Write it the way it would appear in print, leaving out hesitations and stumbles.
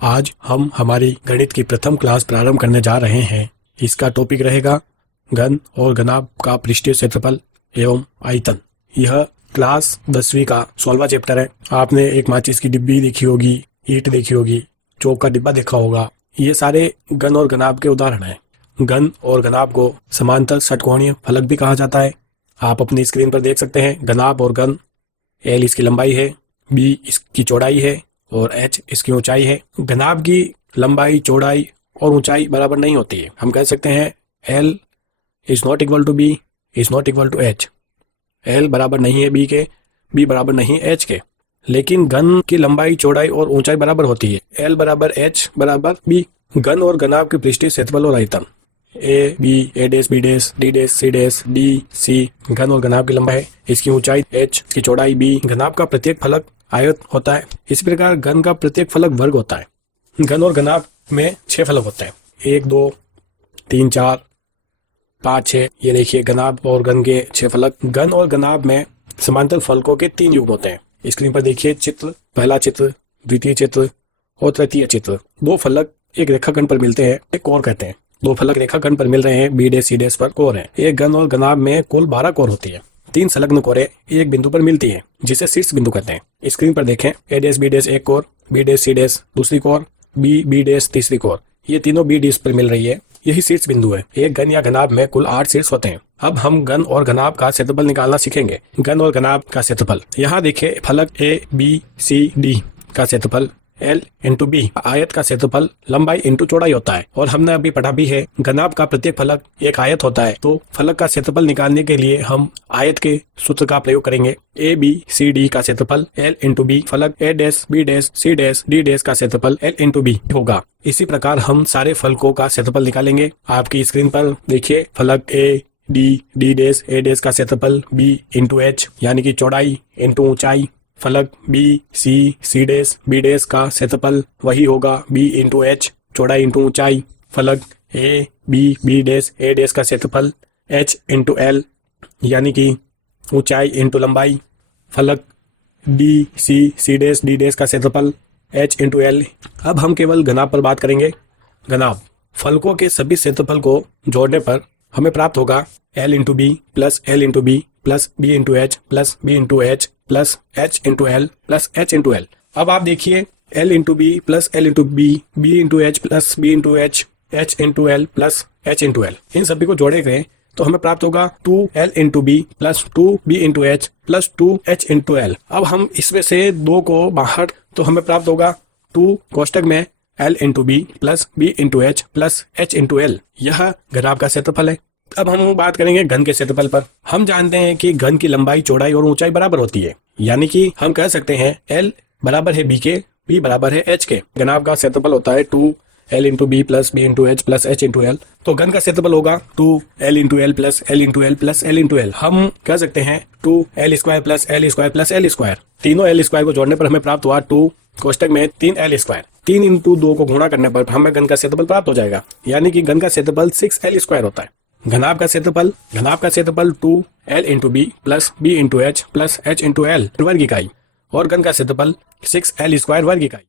आज हम हमारी गणित की प्रथम क्लास प्रारंभ करने जा रहे हैं। इसका टॉपिक रहेगा घन और घनाभ का पृष्ठीय क्षेत्रफल एवं आयतन। यह क्लास 10वीं का 16वां चैप्टर है। आपने एक माचिस की डिब्बी देखी होगी, ईंट देखी होगी, चौक का डिब्बा देखा होगा। ये सारे घन और घनाभ के उदाहरण हैं। घन और घनाभ को समांतर षटकोणीय फलक भी कहा जाता है। आप अपनी स्क्रीन पर देख सकते हैं घनाभ और घन। L इसकी लंबाई है, B इसकी चौड़ाई है और H इसकी ऊंचाई है। घनाभ की लंबाई, चौड़ाई और ऊंचाई बराबर नहीं होती है। हम कह सकते हैं L is not equal to B is not equal to H। L बराबर नहीं है B के, B बराबर नहीं है H के। लेकिन घन की लंबाई, चौड़ाई और ऊंचाई बराबर होती है। L बराबर H बराबर B। घन और घनाभ के पृष्ठीय क्षेत्रफल और आयतन A B A dash B dash D dash C dash D C घन और घनाभ की लंबाई, इसकी ऊंचाई H, की चौड़ाई B। घनाभ का प्रत्येक फलक आयत होता है। इसी प्रकार घन का प्रत्येक फलक वर्ग होता है। घन और घनाभ में 6 फलक होते हैं, 1 2 3 4 5 6। ये देखिए घनाभ और घन के 6 फलक। घन और घनाभ में समांतर फलकों के 3 युग्म होते हैं। स्क्रीन पर देखिए चित्र, पहला चित्र, द्वितीय चित्र और तृतीय चित्र। 2 फलक एक रेखाखंड पर मिलते हैं, एक कोर कहते हैं। 2 फलक रेखाखंड पर मिल रहे हैं, B डैश C डैश पर कोर है। एक घन और घनाभ में कुल 12 कोर होती है। 3 संलग्न कोरें एक बिंदु पर मिलती है, जिसे शीर्ष बिंदु कहते हैं। स्क्रीन पर देखें, A डैश B डैश एक core, B dash C dash दूसरी कोर, B डैश तीसरी कोर। ये तीनों B डैश पर मिल रही है, यही शीर्ष बिंदु है। एक घन या घनाभ में कुल 8 शीर्ष होते हैं। अब हम घन और घनाभ का क्षेत्रफल निकालना सीखेंगे। घन और घनाभ का क्षेत्रफल, यहाँ देखिए फलक A B C D का क्षेत्रफल L इंटू B। आयत का क्षेत्रफल लंबाई इंटू चौड़ाई होता है। और हमने अभी पढ़ा भी है, घनाभ का प्रत्येक फलक एक आयत होता है। तो फलक का क्षेत्रफल निकालने के लिए हम आयत के सूत्र का प्रयोग करेंगे। A B C D का क्षेत्रफल L इंटू B। फलक A dash B dash C dash D dash का क्षेत्रफल L इंटू B होगा। इसी प्रकार हम सारे फलकों का क्षेत्रफल निकालेंगे। आपकी स्क्रीन पर देखिए फलक A D dash A dash का क्षेत्रफल B इंटू H, यानी कि चौड़ाई इंटू ऊंचाई। फलक B C dash B dash का क्षेत्रफल वही होगा B इंटू H, चौड़ाई इंटू ऊंचाई। फलक A B dash A dash का क्षेत्रफल H इंटू L, यानी कि ऊंचाई इंटू लंबाई। फलक D C dash D dash का क्षेत्रफल H इंटू L। अब हम केवल घनाभ पर बात करेंगे। घनाभ फलकों के सभी क्षेत्रफल को जोड़ने पर हमें प्राप्त होगा L into B plus L into B plus B into H plus B into H plus H into L plus H into L। अब आप देखिए L into B plus L into B, B into H plus B into H, H into L plus H into L। इन सभी को जोड़े गए तो हमें प्राप्त होगा 2L into B plus 2B into H plus 2H into L। अब हम इसमें से 2 को बाहर तो हमें प्राप्त होगा 2 कोष्टक में L into B plus B into H plus H into L। यह घनाभ का क्षेत्रफल है। अब हम बात करेंगे घन के क्षेत्रफल पर। हम जानते हैं कि घन की लंबाई, चौड़ाई और ऊंचाई बराबर होती है, यानी कि हम कह सकते हैं L बराबर है B के, B बराबर है H के। घनाभ का क्षेत्रफल होता है 2L into B plus B into H plus H into L। तो घन का क्षेत्रफल होगा 2L into L plus L into L plus L into L। हम कह सकते हैं 2L square plus L square plus L square. तीनों L स्क्वायर को जोड़ने पर हमें प्राप्त हुआ 2 कोष्टक में 3L स्क्वायर। 3 इंटू 2 को गुणा करने पर हमें घन का क्षेत्रफल प्राप्त हो जाएगा, यानी कि घन का क्षेत्रफल 6L स्क्वायर होता है। घनाभ का क्षेत्रफल 2L into B plus B into H plus H into L वर्ग इकाई और घन का क्षेत्रफल 6L स्क्वायर वर्ग इकाई।